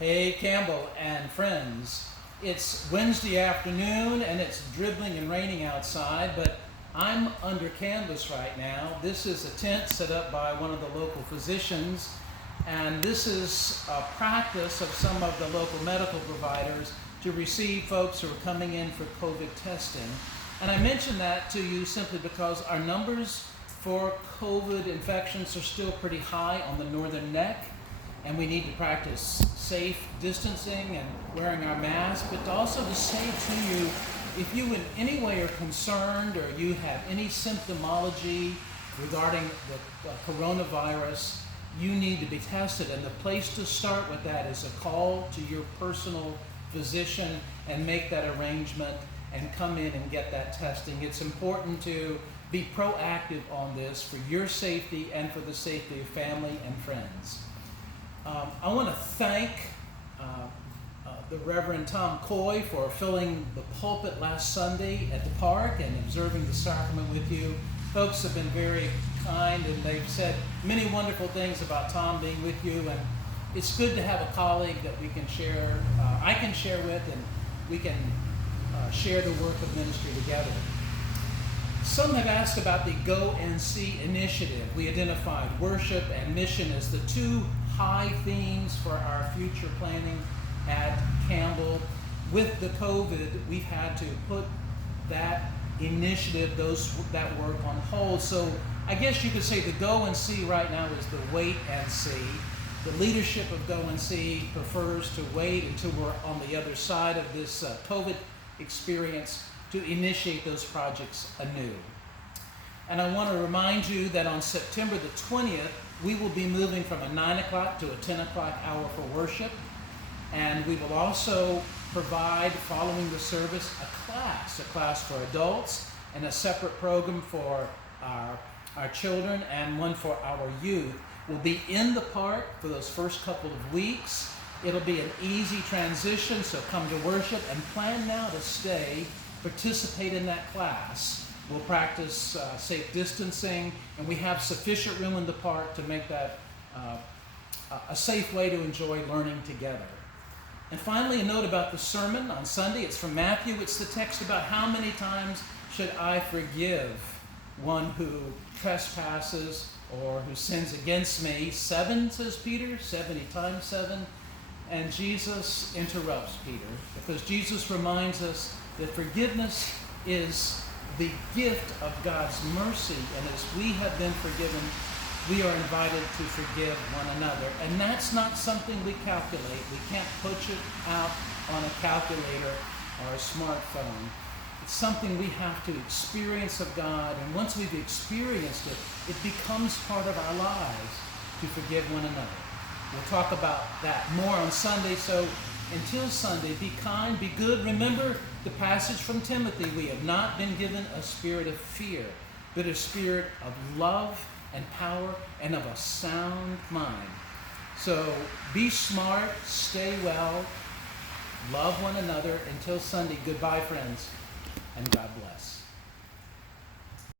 Hey, Campbell and friends. It's Wednesday afternoon and it's dribbling and raining outside, but I'm under canvas right now. This is a tent set up by one of the local physicians, and this is a practice of some of the local medical providers to receive folks who are coming in for COVID testing. And I mention that to you simply because our numbers for COVID infections are still pretty high on the northern neck, and we need to practice safe distancing and wearing our masks, but also to say to you, if you in any way are concerned or you have any symptomology regarding the coronavirus, you need to be tested. And the place to start with that is a call to your personal physician and make that arrangement and come in and get that testing. It's important to be proactive on this for your safety and for the safety of family and friends. I want to thank the Reverend Tom Coy for filling the pulpit last Sunday at the park and observing the sacrament with you. Folks have been very kind, and they've said many wonderful things about Tom being with you, and it's good to have a colleague that we can share, I can share with, and we can share the work of ministry together. Some have asked about the Go and See initiative. We identified worship and mission as the two high themes for our future planning at Campbell. With the COVID, we've had to put that initiative, that work on hold. So I guess you could say the Go and See right now is the wait and see. The leadership of Go and See prefers to wait until we're on the other side of this COVID experience to initiate those projects anew. And I want to remind you that on September the 20th, we will be moving from a 9 o'clock to a 10 o'clock hour for worship. And we will also provide, following the service, a class for adults, and a separate program for our children and one for our youth. We'll be in the park for those first couple of weeks. It'll be an easy transition, so come to worship and plan now to stay, participate in that class. We'll practice safe distancing, and we have sufficient room in the park to make that a safe way to enjoy learning together. And finally, a note about the sermon on Sunday. It's from Matthew. It's the text about how many times should I forgive one who trespasses or who sins against me. 7, says Peter, 70 times 7. And Jesus interrupts Peter because Jesus reminds us that forgiveness is the gift of God's mercy, and as we have been forgiven, we are invited to forgive one another. And that's not something we calculate. We can't punch it out on a calculator or a smartphone. It's something we have to experience of God, and once we've experienced it, it becomes part of our lives to forgive one another. We'll talk about that more on Sunday, so until Sunday, be kind, be good. Remember the passage from Timothy. We have not been given a spirit of fear, but a spirit of love and power and of a sound mind. So be smart, stay well, love one another. Until Sunday, goodbye, friends, and God bless.